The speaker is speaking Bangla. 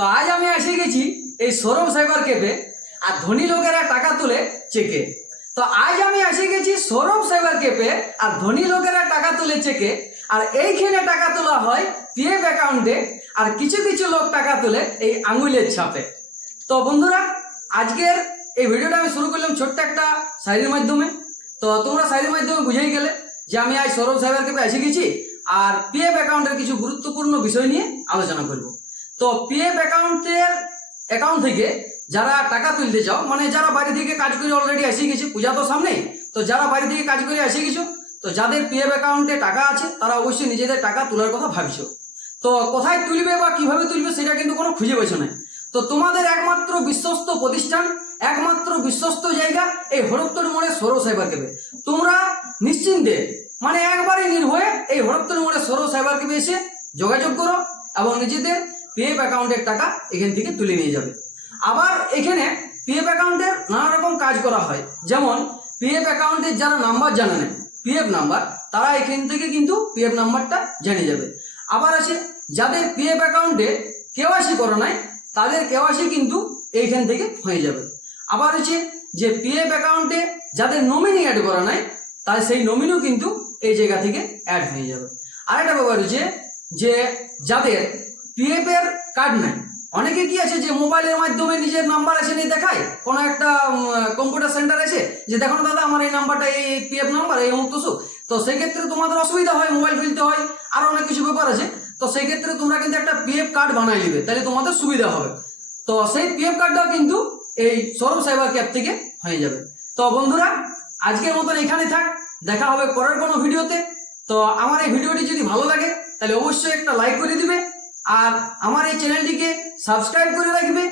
তো আজ আমি এসে গেছি এই সৌরভ সাইবার ক্যাফে আর ধনী লোকেরা টাকা তুলে চেকে। তো আজ আমি এসে গেছি সৌরভ সাইবার ক্যাফে আর ধনী লোকেরা টাকা তুলে চেকে। আর এইখানে টাকা তোলা হয় পিএফ অ্যাকাউন্টে, আর কিছু কিছু লোক টাকা তুলে এই আঙুলের ছাপে। তো বন্ধুরা, আজকের এই ভিডিওটা আমি শুরু করলাম ছোট্ট একটা শায়রির মাধ্যমে। তো তোমরা শায়রির মাধ্যমে বুঝেই গেলে যে আমি আজ সৌরভ সাইবার ক্যাফে এসে গেছি আর পিএফ অ্যাকাউন্টের কিছু গুরুত্বপূর্ণ বিষয় নিয়ে আলোচনা করব। তো পিএফ অ্যাকাউন্ট থেকে যারা টাকা তুলতে চাও, মানে যারা বাড়ি থেকে কাজ করে অলরেডি এসে গেছে, পূজা তো সামনেই, তো যারা বাড়ি থেকে কাজ করে এসে গেছো, তো যাদের পিএফ অ্যাকাউন্টে টাকা আছে তারা অবশ্যই নিজেদের টাকা তোলার কথা ভাবছো। তো কোথায় তুলবে বা কিভাবে তুলবে সেটা কিন্তু কোনো খুঁজে পেছো না। তো তোমাদের একমাত্র বিশ্বস্ত প্রতিষ্ঠান, একমাত্র বিশ্বস্ত জায়গা এই হরপ্তর মোড়ে সৌরভ সাইবার ক্যাফে। তোমরা নিশ্চিন্তে, মানে একবারই নির্ভয়ে এই হরপ্তর মোড়ে সৌরভ সাইবার ক্যাফে এসে যোগাযোগ করো এবং নিজেদের পিএফ অ্যাকাউন্টের টাকা এখান থেকে তুলে নিয়ে যাবে। আবার এখানে পিএফ অ্যাকাউন্টের নানা রকম কাজ করা হয়, যেমন পিএফ অ্যাকাউন্টের যারা নাম্বার জানে না, পিএফ নাম্বার, তারা এখান থেকে কিন্তু পিএফ নাম্বারটা জেনে যাবে। আবার আছে যাদের পিএফ অ্যাকাউন্টে কেওয়াইসি করা নাই, তাদের কেওয়াইসি কিন্তু এইখান থেকে হয়ে যাবে। আবার হচ্ছে যে পিএফ অ্যাকাউন্টে যাদের নমিনি অ্যাড করা নাই, তাই সেই নমিনিও কিন্তু এই জায়গা থেকে অ্যাড হয়ে যাবে। আরেকটা ব্যাপার হচ্ছে যে যাদের পিএফ এর কার্ড নাই, অনেকে কি আছে যে মোবাইলের মাধ্যমে নিজের নাম্বার আছে নিয়ে দেখায়, কোনো একটা কম্পিউটার সেন্টার আছে যে দেখো না দাদা আমার এই নাম্বারটা এই পিএফ নাম্বার এই অমুক তসুক। তো সেই ক্ষেত্রে তোমাদের অসুবিধা হয়, মোবাইল ফেলতে হয়, আর অনেক কিছু ব্যাপার আছে। তো সেই ক্ষেত্রে তোমরা কিন্তু একটা পিএফ কার্ড বানাই নেবে, তাহলে তোমাদের সুবিধা হবে। তো সেই পিএফ কার্ডটাও কিন্তু এই সৌরভ সাইবার ক্যাফ থেকে হয়ে যাবে। তো বন্ধুরা, আজকের মতন এখানে থাক, দেখা হবে পরের কোনো ভিডিওতে। তো আমার এই ভিডিওটি যদি ভালো লাগে তাহলে অবশ্যই একটা লাইক করে দিবে আর আমার এই চ্যানেলটিকে সাবস্ক্রাইব করে রাখবে।